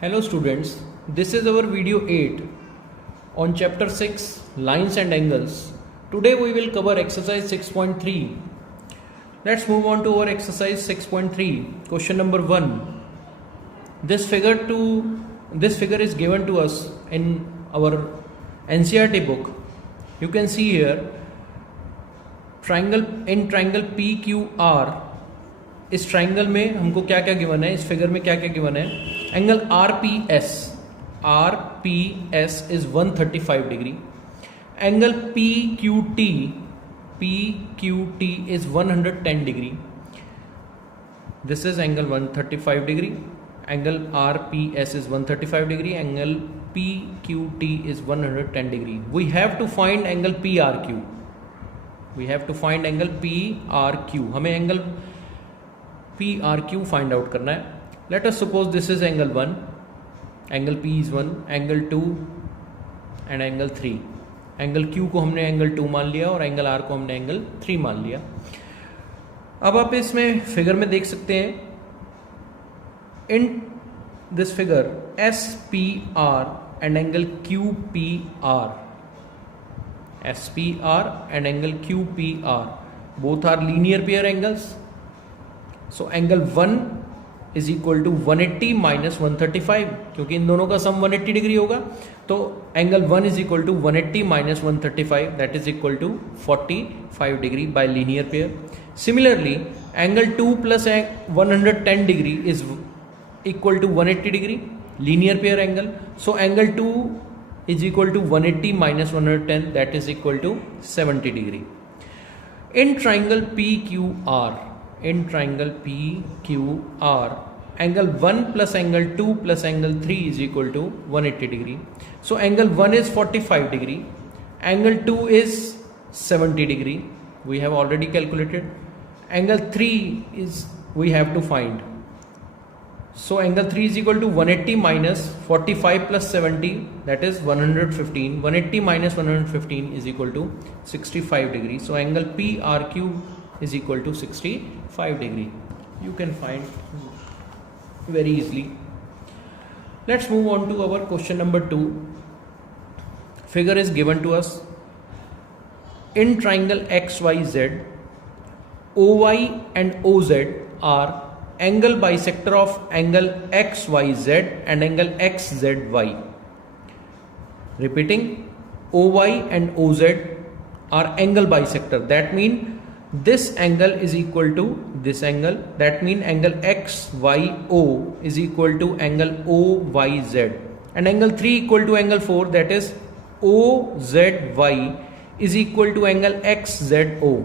Hello students, this is our video 8 on chapter 6 lines and angles. Today we will cover exercise 6.3. Let's move on to our exercise 6.3. Question number 1. This figure is given to us in our NCERT book. You can see here triangle PQR. इस triangle में हमको क्या क्या given है, इस figure में क्या क्या गिवन है. Angle RPS is 135 degree. Angle PQT is 110 degree. This is angle 135 degree. Angle RPS is 135 degree. Angle PQT is 110 degree. We have to find angle PRQ. हमें एंगल PRQ फाइंड आउट करना है. Let us suppose this is angle 1, angle P is 1, angle 2 and angle 3. Angle Q को हमने angle 2 मान लिया और angle R को हमने एंगल 3 मान लिया. अब आप इसमें फिगर में देख सकते हैं, in this figure SPR and angle QPR both are linear pair angles. So angle 1 is equal to 180 minus 135, क्योंकि इन दोनों का सम 180 डिग्री होगा. तो angle 1 is equal to 180 minus 135, that is equal to 45 degree by linear pair. Similarly, angle 2 plus 110 degree is equal to 180 degree, linear pair angle. So angle 2 is equal to 180 minus 110, that is equal to 70 degree. In triangle PQR, angle 1 plus angle 2 plus angle 3 is equal to 180 degree. So angle 1 is 45 degree, angle 2 is 70 degree, we have already calculated. Angle 3 is we have to find. So angle 3 is equal to 180 minus 45 plus 70, that is 115. 180 minus 115 is equal to 65 degree. So angle PRQ is equal to 65 degree. You can find very easily. Let's move on to our question number 2. Figure is given to us. In triangle XYZ, OY and OZ are angle bisector of angle XYZ and angle XZY. Repeating, OY and OZ are angle bisector. That means this angle is equal to this angle. That means angle XYO is equal to angle OYZ. And angle 3 equal to angle 4, that is OZY is equal to angle XZO.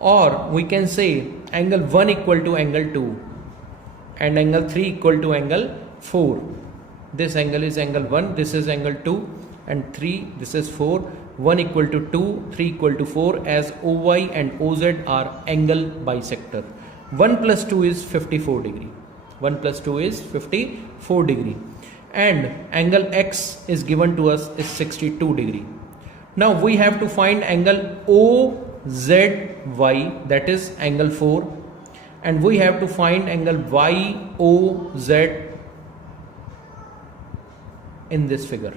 Or we can say angle 1 equal to angle 2 and angle 3 equal to angle 4. This angle is angle 1, this is angle 2 and 3, this is 4. 1 equal to 2, 3 equal to 4, as OY and OZ are angle bisector. 1 plus 2 is 54 degree. 1 plus 2 is 54 degree. And angle X is given to us is 62 degree. Now we have to find angle OZY, that is angle 4, and we have to find angle YOZ in this figure.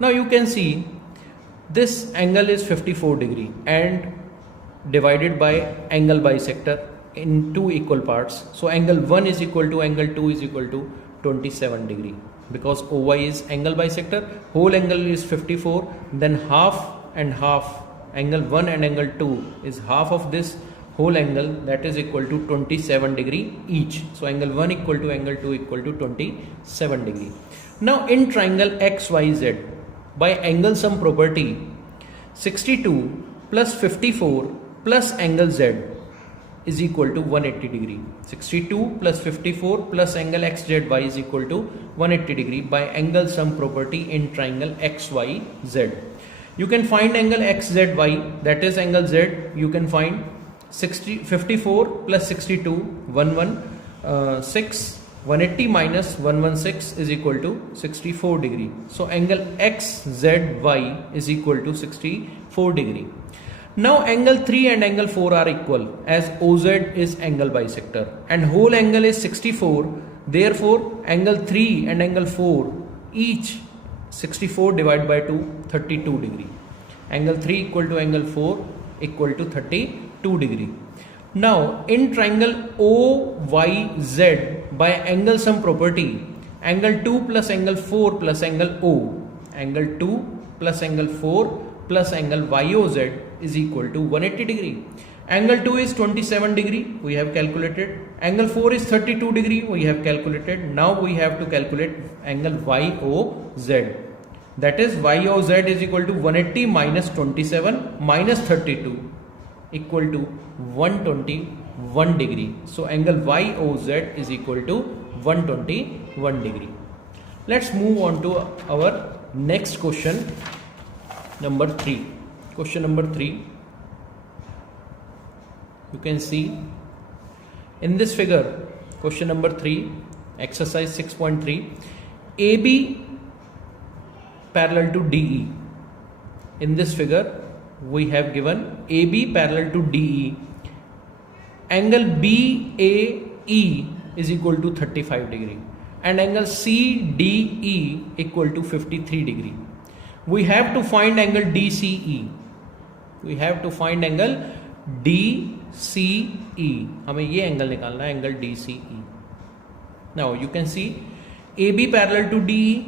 Now you can see this angle is 54 degree and divided by angle bisector in two equal parts. So angle 1 is equal to angle 2 is equal to 27 degree. Because OY is angle bisector, whole angle is 54, then half and half, angle 1 and angle 2 is half of this whole angle, that is equal to 27 degree each. So angle 1 equal to angle 2 equal to 27 degree. Now in triangle XYZ, by angle sum property, 62 plus 54 plus angle Z is equal to 180 degree. 62 plus 54 plus angle XZY is equal to 180 degree by angle sum property in triangle XYZ. You can find angle XZY, that is angle Z. You can find 54 plus 62, 116. 180 minus 116 is equal to 64 degree. So angle XZY is equal to 64 degree. Now angle 3 and angle 4 are equal as OZ is angle bisector and whole angle is 64. Therefore angle 3 and angle 4 each 64 divided by 2, 32 degree. Angle 3 equal to angle 4 equal to 32 degree. Now in triangle OYZ by angle sum property, angle 2 plus angle 4 plus angle O, angle 2 plus angle 4 plus angle YOZ is equal to 180 degree. Angle 2 is 27 degree, we have calculated. Angle 4 is 32 degree, we have calculated. Now we have to calculate angle YOZ. That is YOZ is equal to 180 minus 27 minus 32 equal to 121 degree. So angle YOZ is equal to 121 degree. Let's move on to our next question, number 3. Question number 3. You can see in this figure, question number 3, exercise 6.3, AB parallel to DE. In this figure, we have given AB parallel to DE. Angle BAE is equal to 35 degree and angle CDE equal to 53 degree. We have to find angle DCE. We have to find angle DCE. हमें ये angle निकालना है, angle DCE. Now you can see AB parallel to DE,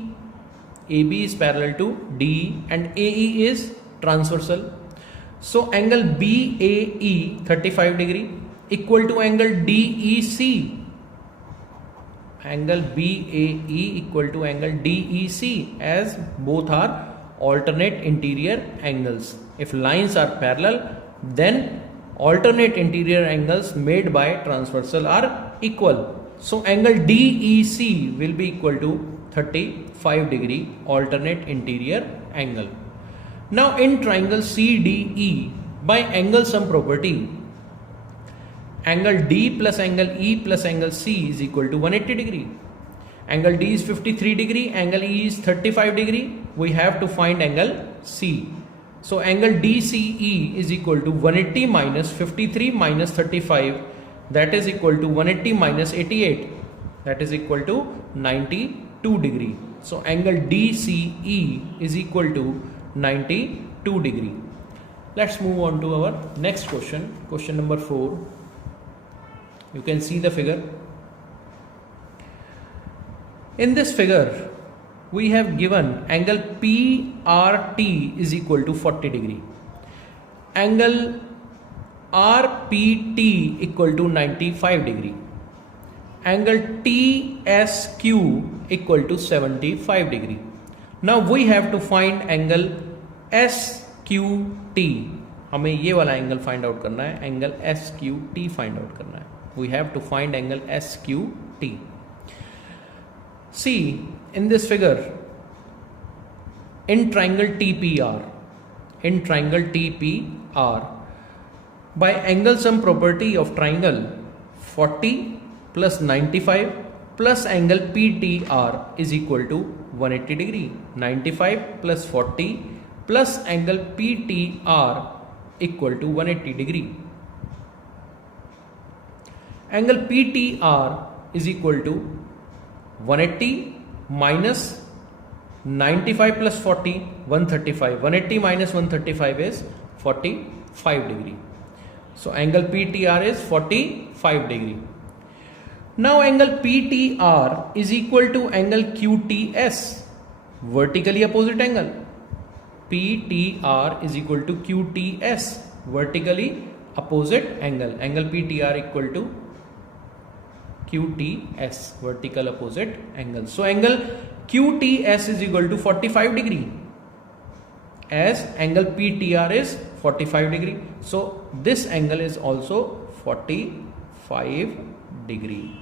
AB is parallel to DE and AE is transversal. So angle BAE 35 degree equal to angle DEC. Angle BAE equal to angle DEC as both are alternate interior angles. If lines are parallel, then alternate interior angles made by transversal are equal. So angle DEC will be equal to 35 degree alternate interior angle. Now in triangle CDE by angle sum property, angle D plus angle E plus angle C is equal to 180 degree. Angle D is 53 degree, angle E is 35 degree. We have to find angle C. So angle DCE is equal to 180 minus 53 minus 35, that is equal to 180 minus 88, that is equal to 92 degree. So angle DCE is equal to 92 degree. Let's move on to our next question, question number 4. You can see the figure. In this figure, we have given angle PRT is equal to 40 degree. Angle RPT equal to 95 degree. Angle TSQ equal to 75 degree. Now we have to find angle SQT. हमें ये वाला angle find out करना है, angle SQT find out करना है. We have to find angle SQT. See in this figure, in triangle TPR, by angle sum property of triangle 40 plus 95 plus angle PTR is equal to 180 degree. 95 plus 40 plus angle PTR equal to 180 degree. Angle PTR is equal to 180 minus 95 plus 40, 135. 180 minus 135 is 45 degree. So angle PTR is 45 degree. Now angle PTR is equal to angle QTS, vertically opposite angle. PTR is equal to QTS, vertically opposite angle. Angle PTR equal to QTS, vertical opposite angle. So angle QTS is equal to 45 degree as angle PTR is 45 degree. So this angle is also 45 degree.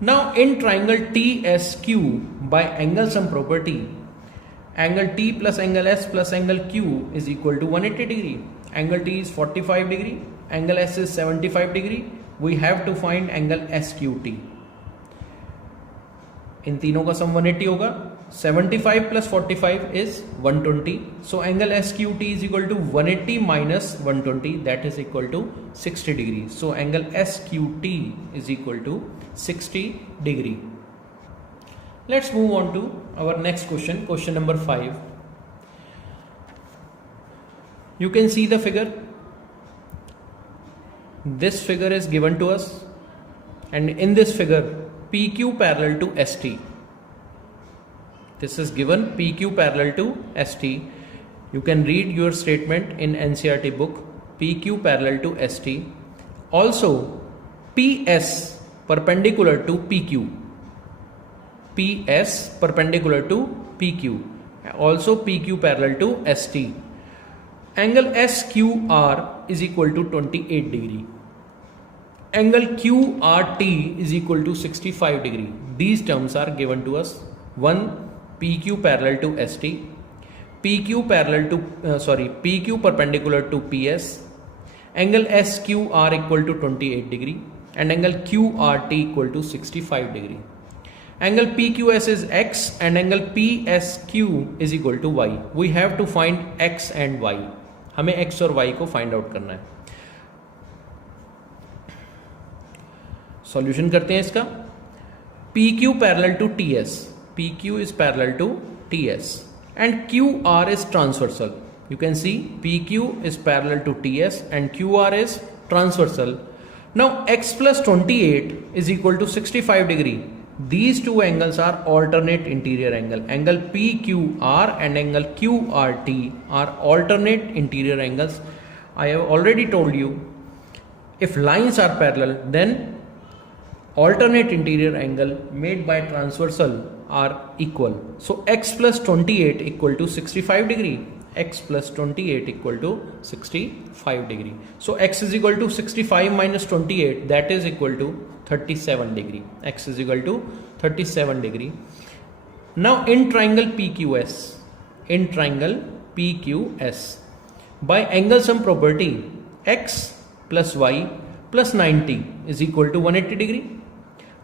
Now in triangle TSQ by angle sum property, angle T plus angle S plus angle Q is equal to 180 degree. Angle T is 45 degree, angle S is 75 degree. We have to find angle SQT. इन तीनों का सम 180 होगा. 75 plus 45 is 120. So angle SQT is equal to 180 minus 120, that is equal to 60 degrees. So angle SQT is equal to 60 degree. Let's move on to our next question, question number 5. You can see the figure. This figure is given to us, and in this figure PQ parallel to ST. This is given PQ parallel to ST. You can read your statement in NCERT book, PQ parallel to ST. Also PS perpendicular to PQ. PS perpendicular to PQ. Also PQ parallel to ST. Angle SQR is equal to 28 degree. Angle QRT is equal to 65 degree. These terms are given to us. One, PQ parallel to ST, PQ perpendicular to PS, angle SQR equal to 28 degree, and angle QRT equal to 65 degree. Angle PQS is X and angle PSQ is equal to Y. We have to find X and Y. हमें X और Y को find out करना है. Solution करते हैं इसका. PQ parallel to TS. PQ is parallel to TS and QR is transversal. You can see PQ is parallel to TS and QR is transversal. Now X plus 28 is equal to 65 degree. These two angles are alternate interior angle. Angle PQR and angle QRT are alternate interior angles. I have already told you, if lines are parallel, then alternate interior angle made by transversal are equal. So X plus 28 equal to 65 degree. X plus 28 equal to 65 degree. So X is equal to 65 minus 28, that is equal to 37 degree. X is equal to 37 degree. Now in triangle PQS, by angle sum property, X plus Y plus 90 is equal to 180 degree.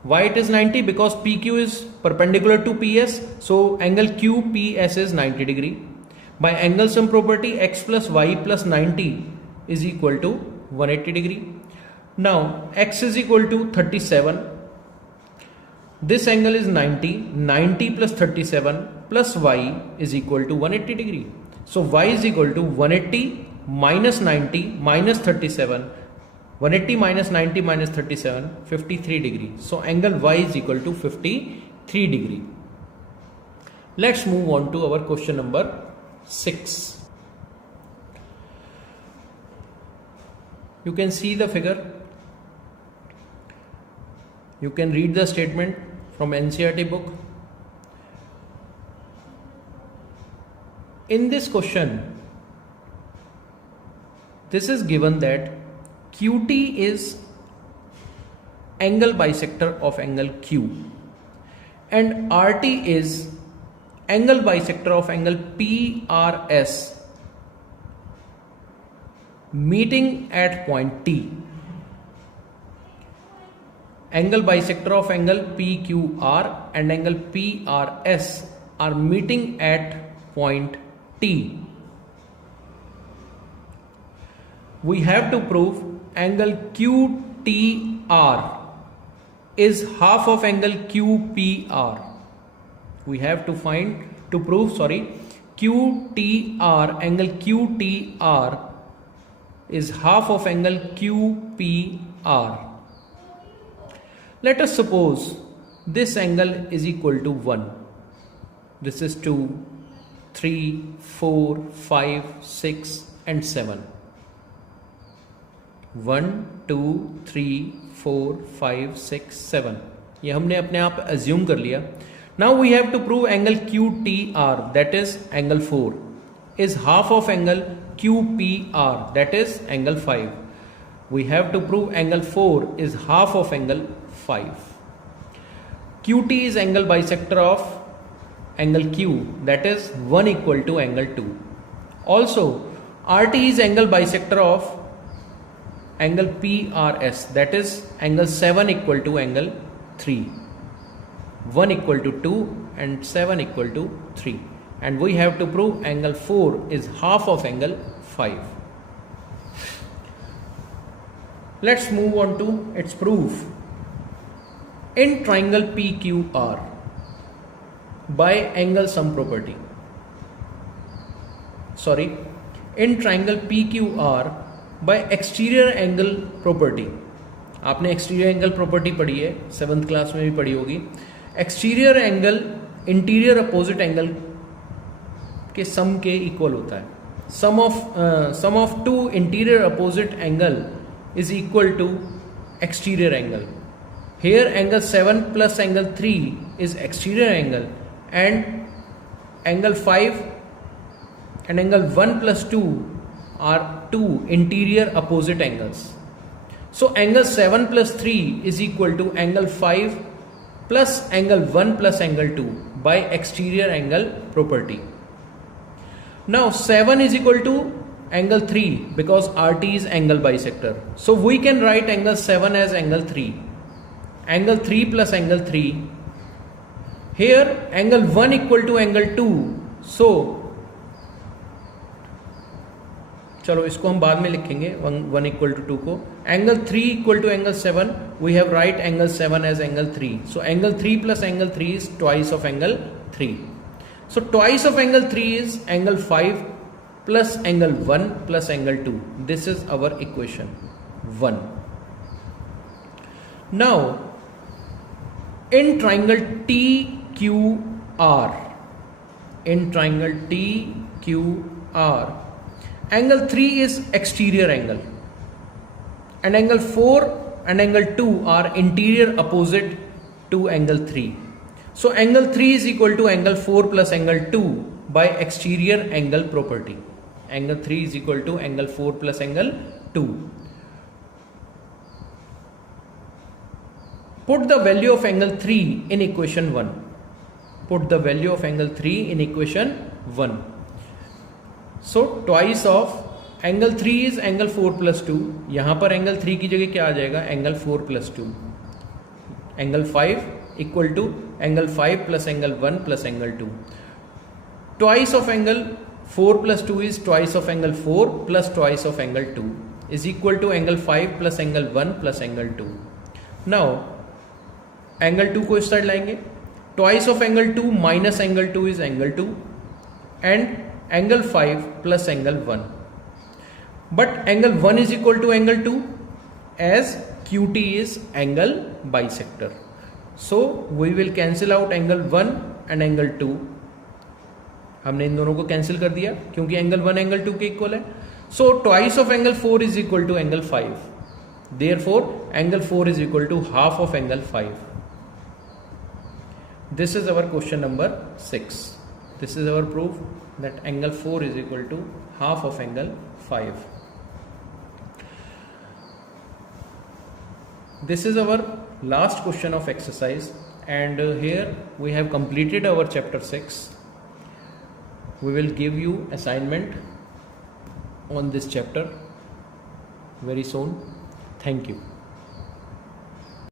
Why it is 90? Because PQ is perpendicular to PS, so angle QPS is 90 degree. By angle sum property, X plus Y plus 90 is equal to 180 degree. Now X is equal to 37. This angle is 90. 90 plus 37 plus Y is equal to 180 degree. So Y is equal to 180 minus 90 minus 37. 180 minus 90 minus 37, 53 degree. So angle Y is equal to 53 degree. Let's move on to our question number 6. You can see the figure. You can read the statement from NCERT book. In this question, this is given that QT is angle bisector of angle Q and RT is angle bisector of angle PRS meeting at point T. Angle bisector of angle PQR and angle PRS are meeting at point T. We have to prove angle QTR is half of angle QPR. We have to prove QTR, angle QTR is half of angle QPR. Let us suppose this angle is equal to 1. This is 2, 3, 4, 5, 6 and 7. 1, 2, 3, 4, 5, 6, 7. ये हमने अपने आप assume कर लिया. Now we have to prove angle QTR, that is angle 4, is half of angle QPR, that is angle 5. We have to prove angle 4 is half of angle 5. QT is angle bisector of angle Q, that is 1 equal to angle 2. Also RT is angle bisector of angle PRS, that is angle 7 equal to angle 3. 1 equal to 2 and 7 equal to 3. And we have to prove angle 4 is half of angle 5. Let's move on to its proof. In triangle PQR, by angle sum property. In triangle PQR by exterior angle property. आपने exterior angle property पढ़ी है, 7th class में भी पढ़ी होगी. Exterior angle interior opposite angle के sum के equal होता है. Sum of two interior opposite angle is equal to exterior angle. Here angle 7 plus angle 3 is exterior angle, and angle 5 and angle 1 plus 2 are two interior opposite angles. So angle 7 plus 3 is equal to angle 5 plus angle 1 plus angle 2 by exterior angle property. Now 7 is equal to angle 3 because RT is angle bisector. So we can write angle 7 as angle 3. Angle 3 plus angle 3. Here angle 1 equal to angle 2. So चलो इसको हम बाद में लिखेंगे 1 equal to 2 को. Angle 3 equal to angle 7. We have write angle 7 as angle 3. So angle 3 plus angle 3 is twice of angle 3. So twice of angle 3 is angle 5 plus angle 1 plus angle 2. This is our equation 1. Now in triangle TQR, angle 3 is exterior angle, and angle 4 and angle 2 are interior opposite to angle 3. So angle 3 is equal to angle 4 plus angle 2 by exterior angle property. Angle 3 is equal to angle 4 plus angle 2. Put the value of angle 3 in equation 1. Put the value of angle 3 in equation 1. So twice of angle 3 is angle 4 plus 2. यहाँ पर angle 3 की जगह क्या आ जाएगा? Angle 4 plus 2. Angle 5 equal to angle 5 plus angle 1 plus angle 2. Twice of angle 4 plus 2 is twice of angle 4 plus twice of angle 2 is equal to angle 5 plus angle 1 plus angle 2. Now angle 2 को इस side लाएंगे. Twice of angle 2 minus angle 2 is angle 2 and angle 5 plus angle 1. But angle 1 is equal to angle 2 as QT is angle bisector. So we will cancel out angle 1 and angle 2. हमने इन दोनों को cancel कर दिया क्योंकि angle 1 angle 2 के equal है. So twice of angle 4 is equal to angle 5. Therefore angle 4 is equal to half of angle 5. This is our question number 6. This is our proof that angle 4 is equal to half of angle 5. This is our last question of exercise, and here we have completed our chapter 6. We will give you assignment on this chapter very soon. Thank you.